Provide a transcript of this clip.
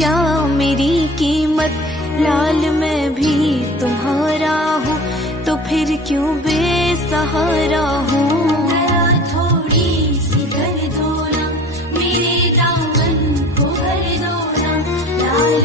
क्या मेरी कीमत, लाल मैं भी तुम्हारा हूँ, तो फिर क्यों बेसहारा हूँ। दया थोड़ी सी कर दो ना, मेरे दामन को भर दो ना, लाल